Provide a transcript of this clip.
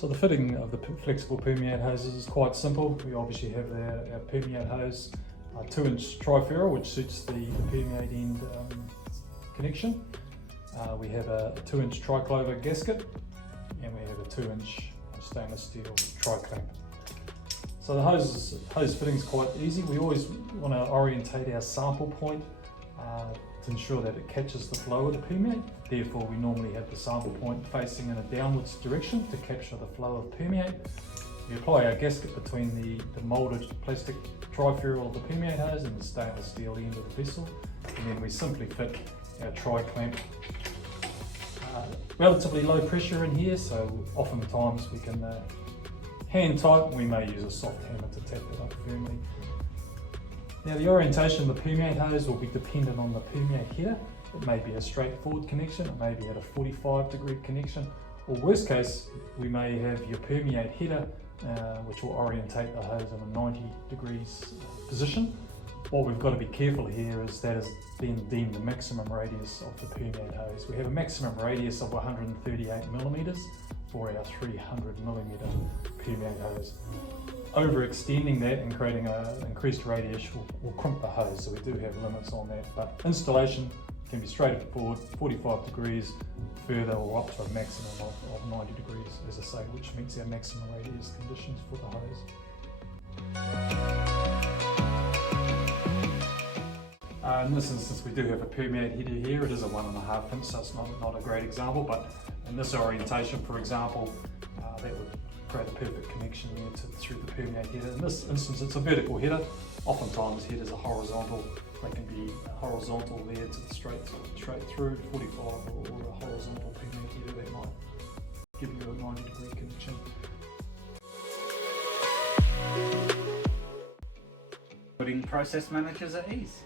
So the fitting of the flexible permeate hoses is quite simple. We obviously have our permeate hose, a 2-inch tri-ferrule which suits the permeate end connection. We have a 2-inch tri-clover gasket, and we have a 2-inch stainless steel tri-clamp. So the hose fitting is quite easy. We always want to orientate our sample point to ensure that it catches the flow of the permeate. Therefore, we normally have the sample point facing in a downwards direction to capture the flow of permeate. We apply our gasket between the moulded plastic tri-ferrule of the permeate hose and the stainless steel end of the vessel, and then we simply fit our tri-clamp. Relatively low pressure in here, so oftentimes we can hand tight. We may use a soft hammer to tap it up firmly. Now the orientation of the permeate hose will be dependent on the permeate header. It may be a straightforward connection, it may be at a 45-degree connection, or worst case, we may have your permeate header which will orientate the hose in a 90 degrees position. What we've got to be careful here is that is then deemed the maximum radius of the permeate hose. We have a maximum radius of 138 millimeters for our 300 millimeter permeate hose. Overextending that and creating an increased radius will crimp the hose, so we do have limits on that. But installation can be straightforward, 45 degrees further, or up to a maximum of 90 degrees, as I say, which meets our maximum radius conditions for the hose. In this instance, we do have a permeate header here. It is a 1.5 inch, so it's not a great example, but in this orientation, for example, that would create a perfect connection there through the permeate header. In this instance, it's a vertical header. Oftentimes headers are horizontal. They can be horizontal there to straight through 45, or a horizontal permeate header that might give you a 90-degree connection. Putting process managers at ease.